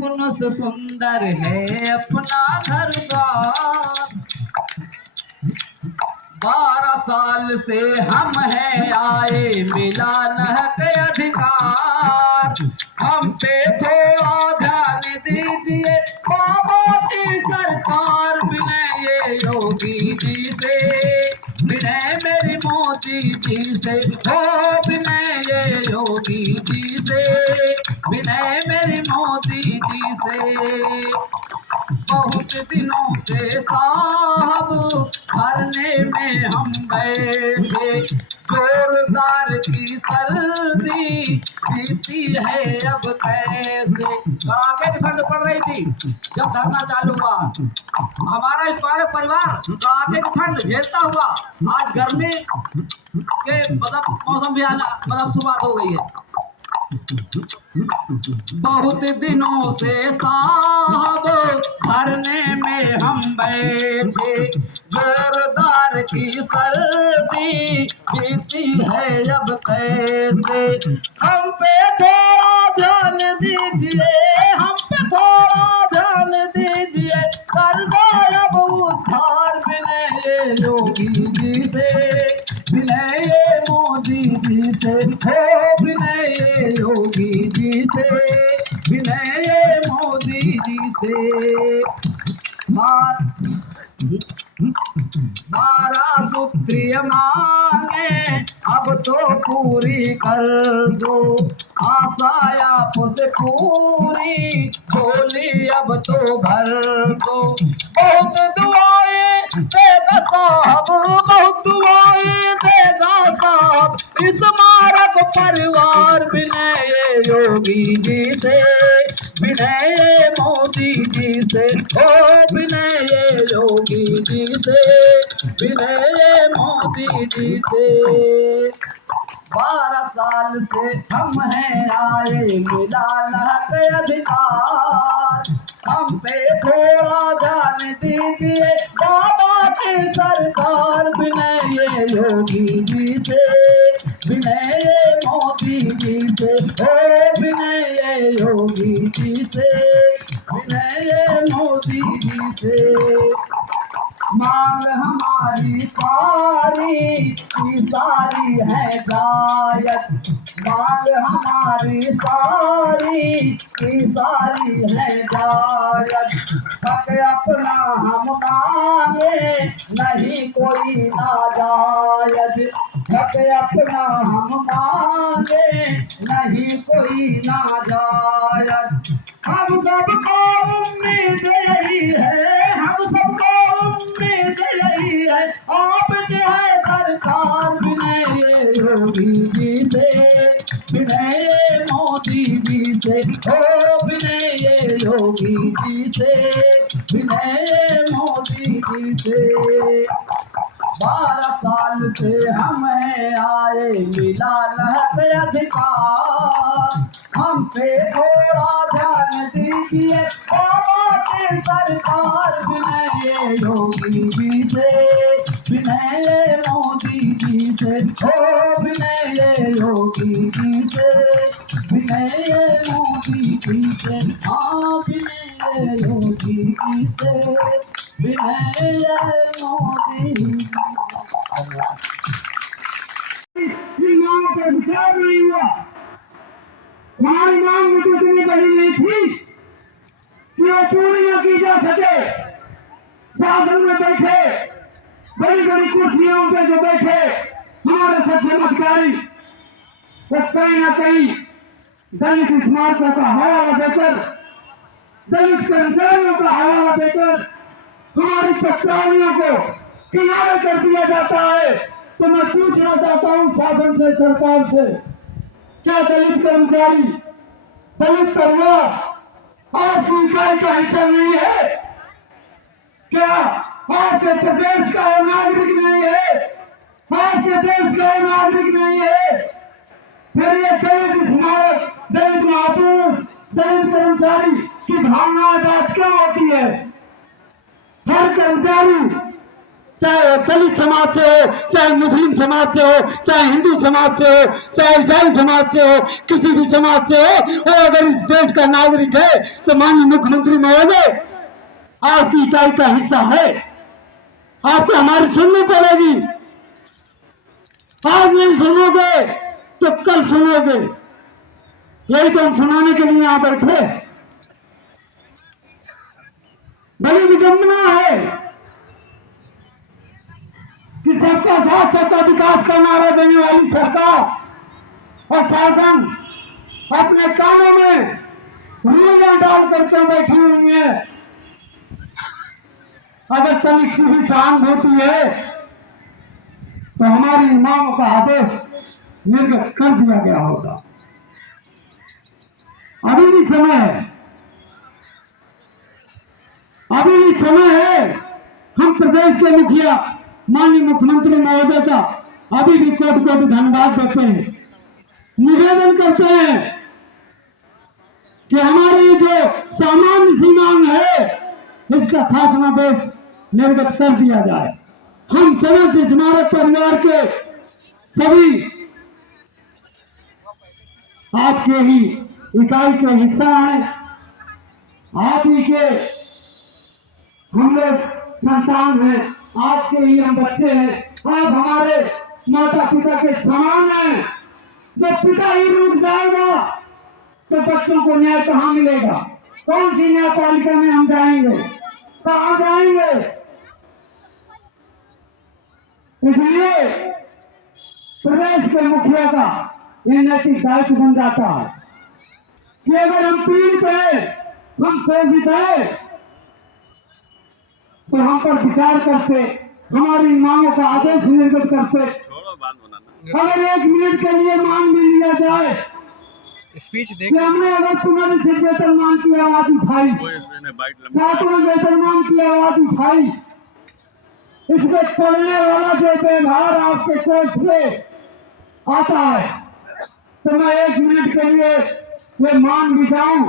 पुन सुंदर है अपना घर द्वार। 12 साल से हम हैं आए, मिला न हक अधिकार। हम पे थोड़ा ध्यान दीजिए बाबा की सरकार। विनय ये योगी जी से, विनय मेरी मोदी जी से, हो विनय ये योगी जी से, विनय मेरी मोदी जी से। बहुत दिनों से साहब धरने में हम बैठे, जोरदार की सर्दी बीती है अब कैसे। कागज ठंड पड़ रही थी जब धरना चालू हुआ। हमारा इस बार परिवार कागज ठंड झेलता हुआ आज गर्मी के मौसम भी शुरुआत हो गई है। बहुत दिनों से साहब धरने में हम बैठे, जोरदार की सर्दी बीती है अब कैसे। हम पे थोड़ा ध्यान दीजिए, हम पे थोड़ा ध्यान दीजिए, कर दो अब उद्धार। विनय योगी जी से, विनय मोदी जी से, हो विनय योगी जी से, विनय मोदी जी से। 12 सूत्रीय मांगे अब तो पूरी कर दो, आशा आपसे पूरी झोली अब तो भर दो। बहुत दुआएं देगा साहब, बहुत दुआएं देगा साहब इस मारक परिवार। विनय योगी जी से, विनय मोदी जी से, ओ विनय योगी जी से, विनय मोदी जी से। 12 साल से हम हैं आए, मिला न हक अधिकार। हम पे थोड़ा ध्यान दीजिए बाबा की सरकार। विनय योगी जी से, विनय मोदी जी से, ओ विनय योगी जी से, विनय मोदी जी से। मांग हमारी सारी की सारी है जायज, मांग हमारी सारी की सारी है जायज। हक अपना हम मांगे नहीं कोई नाजायज, हक अपना हम मांगे नहीं कोई नाजायज। हम सबको उम्मीद यही है, हम सबको उम्मीद यही है, आप जो है सरकार। विनय योगी जी से, विनय मोदी जी से, ओ विनय योगी जी से, विनय मोदी जी से। 12 साल से हम हैं आए, मिला न हक अधिकार। हम पे थोड़ा ध्यान दीजिए बाबा की सरकार। विनय योगी जी से, विनय मोदी जी से, ओ विनय योगी जी से, विनय मोदी जी से, हाँ विनय योगी जी से, विनय मोदी जी। विचार नहीं हुआ, हमारी मांग तो इतनी बड़ी नहीं थी कि वो पूरी न की जा सके। शासन में बैठे बड़ी बड़ी कुर्सियों पे जो बैठे हमारे सक्षम अधिकारी, वो कहीं ना कहीं दलित स्मारकों का हवाला देकर, दलित कर्मचारियों का हवाला देकर हमारी पक्षावलियों को किनारे कर दिया जाता है। तो मैं पूछना चाहता हूँ शासन से, सरकार से, क्या दलित कर्मचारी, दलित परिवार आपकी इकाई का हिस्सा नहीं है? क्या आपके प्रदेश का नागरिक नहीं है? आपके देश का नागरिक नहीं है? फिर ये दलित स्मारक, दलित महापुरुष, दलित कर्मचारी की भावना बात क्यों होती है? हर कर्मचारी चाहे दलित समाज से हो, चाहे मुस्लिम समाज से हो, चाहे हिंदू समाज से हो, चाहे ईसाई समाज से हो, किसी भी समाज से हो, वो अगर इस देश का नागरिक है तो माननीय मुख्यमंत्री महोदय आपकी इकाई का हिस्सा है। आपको हमारी सुननी पड़ेगी। आज नहीं सुनोगे तो कल सुनोगे। यही तो हम सुनाने के लिए यहां बैठे। बड़ी विडंबना है कि सबका साथ सबका विकास का नारा देने वाली सरकार और शासन अपने कामों में रूलियां डाल करके बैठी हुई है। अगर तनिक सी भी सहानुभूति है तो हमारी मांगों का आदेश निर्गत कर दिया गया होगा। अभी भी समय है, अभी भी समय है। हम प्रदेश के मुखिया माननीय मुख्यमंत्री महोदय का अभी भी कोटि कोटि धन्यवाद देते हैं, निवेदन करते हैं कि हमारी जो सामान्य सी मांग है इसका शासनादेश निर्गत कर दिया जाए। हम समस्त स्मारक परिवार के सभी आपके ही इकाई के हिस्सा हैं। आप ही के हम लोग संतान हैं, आपके ही हम बच्चे हैं। आप हमारे माता पिता के समान हैं। जब पिता ही रुक जाएगा तो बच्चों को न्याय कहाँ मिलेगा? कौन सी न्यायपालिका में हम जाएंगे? कहाँ जाएंगे? इसलिए प्रदेश के मुखिया का ये नैतिक दायित्व बन जाता है कि अगर हम पीड़ित हैं, हम शोषित हैं, तो हम पर विचार करते, हमारी मांगों का आदेश निर्गत करते। अगर 1 मिनट के लिए मांग भी लिया जाए स्पीच कि हमने अगर पुनर्निश्चित वेतनमान की आवाज उठाई, 7वां वेतनमान की आवाज उठाई, इसमें पड़ने वाला जो व्यवहार आपके कोर्स में आता है, तो मैं 1 मिनट के लिए ये मान भी जाऊं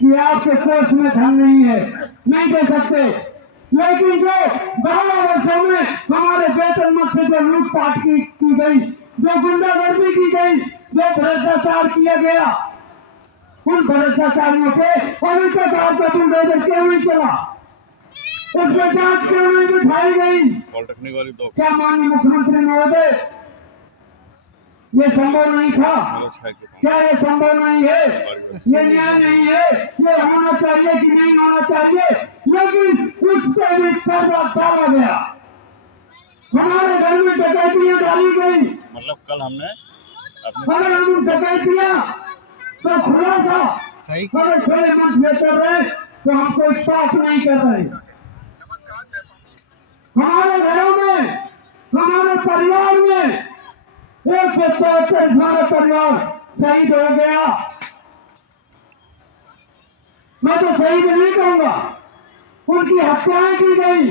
कि आपके कोर्स में धन नहीं है, नहीं दे सकते। लेकिन जो 12 वर्षों में हमारे वेतन मत से जो लूटपाट की गई, जो गुंडागर्दी की गई, जो भ्रष्टाचार किया गया, उन भ्रष्टाचारियों पे अभी तक आपका बुलडोजर क्यों नहीं चला? उसमें जांच क्यों नहीं बिठाई गई? पॉलिटेक्निक वाली दो क्या माननीय मुख्यमंत्री महोदय ये संभव नहीं था? क्या ये संभव नहीं है? ये न्याय नहीं है? ये होना चाहिए कि नहीं होना चाहिए? लेकिन उस पर भी पर्दा डाला गया। हमारे घर में डकैतियां डाली गई। मतलब कल हमने अगर हम डकैतियां तो खुला था, सही अगर खुले मंच में कर रहे तो हम कोई पाप नहीं कर रहे। हमारे घरों में, हमारे परिवार में 174 हमारा परिवार शहीद हो गया। मैं तो शहीद नहीं कहूंगा, उनकी हत्याएं की गई।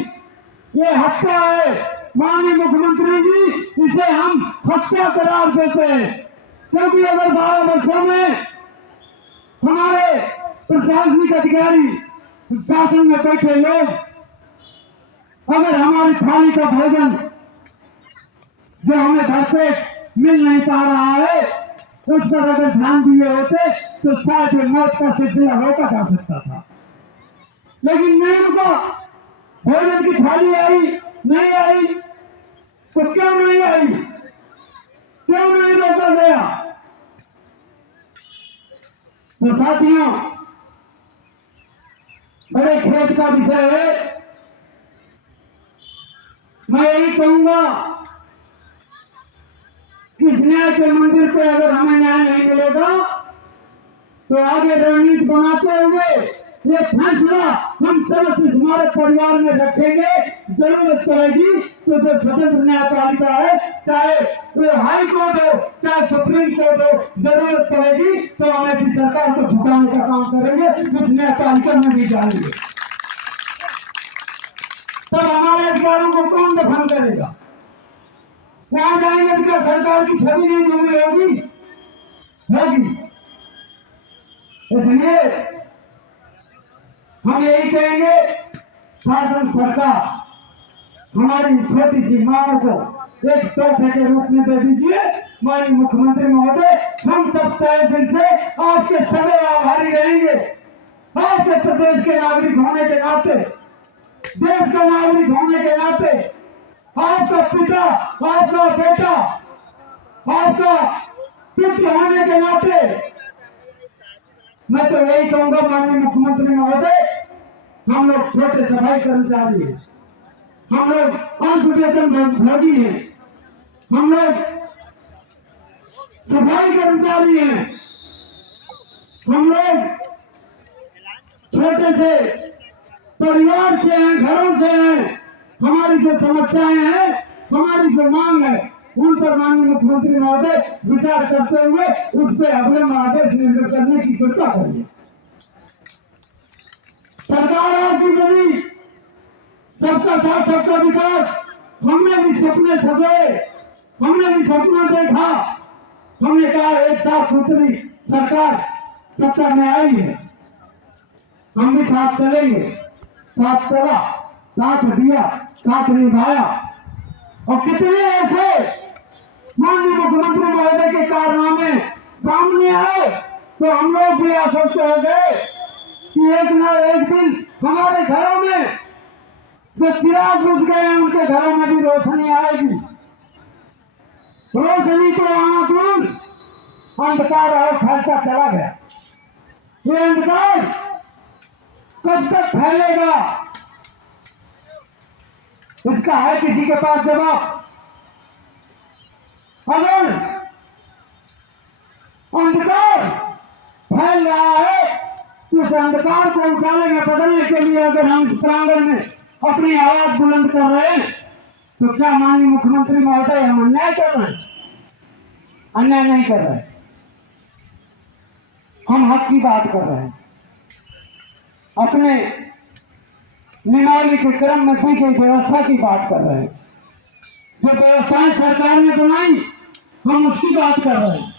ये हत्या है माननीय मुख्यमंत्री जी, इसे हम हत्या करार देते हैं। क्योंकि अगर 12 वर्षों में हमारे प्रशासनिक अधिकारी, शासन में बैठे लोग अगर हमारी थाली का भोजन जो हमें घर पे मिल नहीं पा रहा है उस पर अगर ध्यान दिए होते तो शायद मौत का सिलसिला रोका जा सकता था। लेकिन नहीं रुका। भोजन की थाली आई, नहीं आई तो क्यों नहीं आई? क्यों नहीं रोका गया? तो साथियों, बड़े खेद का विषय है। मैं यही कहूंगा कि इस न्याय के मंदिर पे अगर हमें न्याय नहीं मिलेगा तो आगे रणनीति बनाते हुए ये फैसला हम सब हमारे परिवार में रखेंगे। जरूरत पड़ेगी तो जो स्वतंत्र न्यायपालिका है, चाहे वो हाई कोर्ट हो, चाहे सुप्रीम कोर्ट हो, जरूरत पड़ेगी तो हम ऐसी सरकार को झुकाने का काम करेंगे, उस न्यायपालिका में भी जाएंगे। तब हमारे अधिकारों को कौन दफन करेगा? वहां जाएंगे तो सरकार की छवि नहीं जुड़ी होगी। इसलिए हम यही कहेंगे, शासन सरकार हमारी छोटी सी मांगों को एक तोहफे के रूप में दे दीजिए। माननीय मुख्यमंत्री महोदय, हम सब तहे दिल से आपके सदैव आभारी रहेंगे। आपके प्रदेश के नागरिक होने के नाते, देश का नागरिक होने के नाते, आपका पिता, आपका बेटा, आपका पुत्र होने के नाते मैं तो यही कहूंगा माननीय मुख्यमंत्री महोदय, हम लोग छोटे सफाई कर्मचारी हैं, हम लोग अंत वेतन भोगी हैं, हम लोग सफाई कर्मचारी हैं, हम लोग छोटे से परिवार से हैं, घरों से हैं। हमारी जो समस्याएं हैं, हमारी जो मांग है, उन पर माननीय मुख्यमंत्री महोदय विचार करते हुए उस पर अगले आदेश निर्णय करने की कृपा करिए। सरकार आपकी बनी, सबका साथ सबका विकास, हमने भी सपने सजाए, हमने भी सपना देखा, हमने कहा एक साथ सुथरी सरकार सत्ता में आई है, हम भी साथ चलेंगे। साथ चला, साथ दिया, साथ निभाया। और कितने ऐसे माननीय मुख्यमंत्री महोदय के कारनामे सामने आए तो हम लोग भी आश्वस्त हो गए कि एक न एक दिन हमारे घरों में जो चिराग बुझ गए हैं उनके घरों में भी रोशनी आएगी। रोशनी को आना दूर, अंधकार और फैलता चला गया। ये अंधकार कब तक फैलेगा, इसका है किसी के पास जवाब? अगर अंधकार फैल रहा है तो उस अंधकार को उजाले में बदलने के लिए अगर हम इस प्रांगण में अपनी आवाज बुलंद कर रहे हैं तो क्या माननीय मुख्यमंत्री महोदय हम अन्याय कर रहे हैं? अन्याय नहीं कर रहे, हम हक की बात कर रहे हैं। अपने निमावी के क्रम में की गई व्यवस्था की बात कर रहे हैं। जो व्यवस्थाएं सरकार ने बनाई हम उसकी बात कर रहे हैं।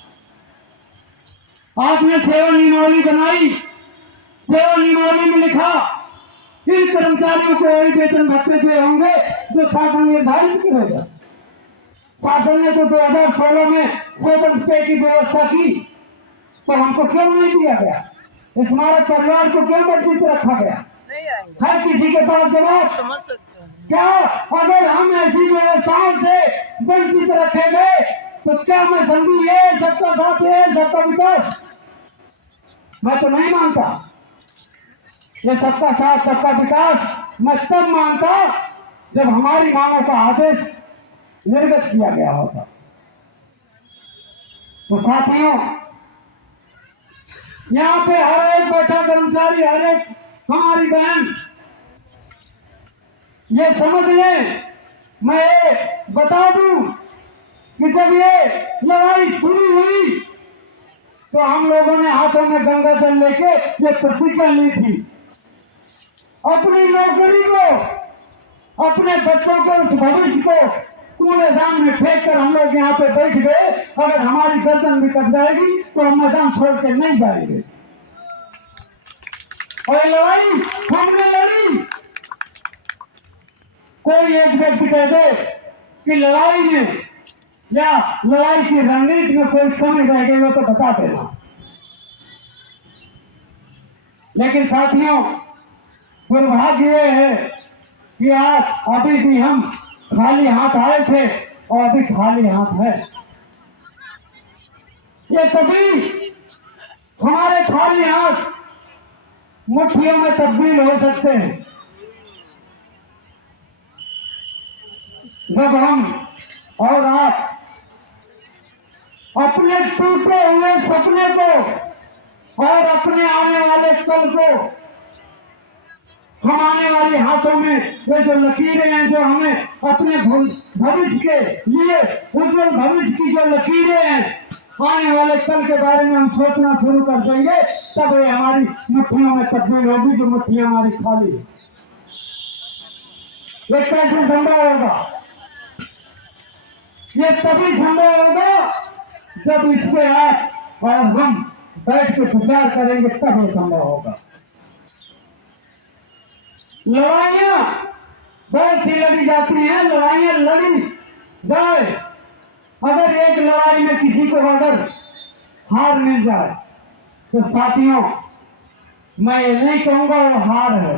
आपने सेवा नियमावली बनाई, सेवा नियमावली में लिखा इन कर्मचारियों को वही वेतन भत्ते दिए होंगे जो शासन निर्धारित करेगा। शासन ने तो 2016 में 7 पे की व्यवस्था की, तो हमको क्यों नहीं दिया गया? स्मारक परिवार को क्यों वंचित रखा गया? हर किसी के पास जवाब समझ सकते हैं। क्या अगर हम ऐसी व्यवस्थाओं से वंचित रखे गए तो क्या मैं समझू ये सबका साथ है, सबका विकास? मैं तो नहीं मानता। ये सबका साथ सबका विकास मैं तब मानता जब हमारी मांगों का आदेश निर्गत किया गया होता। तो साथियों, यहाँ पे हर एक बैठा कर्मचारी, हर एक हमारी बहन ये समझ लें, मैं ये बता दूं कि जब ये लड़ाई शुरू हुई तो हम लोगों ने हाथों में गंगा जल लेके ये प्रतिज्ञा ली थी, अपनी नौकरी को, अपने बच्चों के उस भविष्य को कूड़ेदान में फेंक कर हम लोग यहाँ पे बैठ गए। अगर हमारी गर्दन भी कट जाएगी तो हम मैदान छोड़ के नहीं जाएंगे। और ये लड़ाई हमने लड़ी। कोई एक व्यक्ति कह दे कि लड़ाई में या लड़ाई की रणनीति में कोई कमी रह गई हो तो बता देना। लेकिन साथियों, दुर्भाग्य ये है कि आज अभी भी हम खाली हाथ आए थे और अभी खाली हाथ है। ये कभी हमारे खाली हाथ मुट्ठियों में तब्दील हो सकते हैं जब हम और आप अपने टूटे हुए सपने को और अपने आने वाले कल को, हम आने वाले हाथों में ये जो लकीरें हैं, जो हमें अपने भविष्य के लिए उज्जवल भविष्य की जो लकीरें हैं, आने वाले कल के बारे में हम सोचना शुरू कर देंगे, तब ये हमारी मुट्ठियों में तब्दील होगी जो मुट्ठियां हमारी खाली है। ये कैसे संभव होगा? ये तभी संभव होगा जब इस पे आप और हम बैठ के विचार करेंगे, तब ये संभव होगा। लड़ाइयां बहुत सी लड़ी जाती हैं, लड़ाइयाँ लड़ी जाए। अगर एक लड़ाई में किसी को अगर हार मिल जाए तो साथियों मैं ये नहीं कहूंगा वो हार है।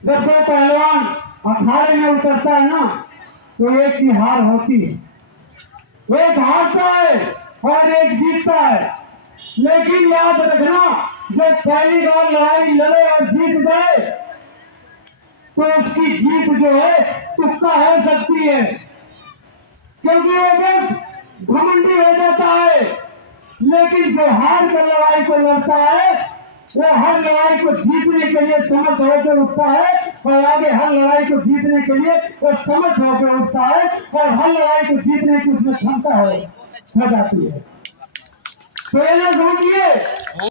जब दो पहलवान अखाड़े में उतरता है ना तो एक की हार होती है, एक हारता है और एक जीतता है। लेकिन याद रखना, जब पहली बार लड़ाई लड़े और जीत गए तो उसकी जीत जो है तुक्का हो सकती है, क्योंकि वो व्यक्ति घमंडी हो जाता है। लेकिन जो हार कर लड़ाई को लड़ता है वो हर लड़ाई को जीतने के लिए समर्थ होकर उठता है और आगे हर लड़ाई को जीतने के लिए वो समर्थ होकर उठता है और हर लड़ाई को जीतने की उसमें क्षमता हो जाती है। तो ये ना समझिए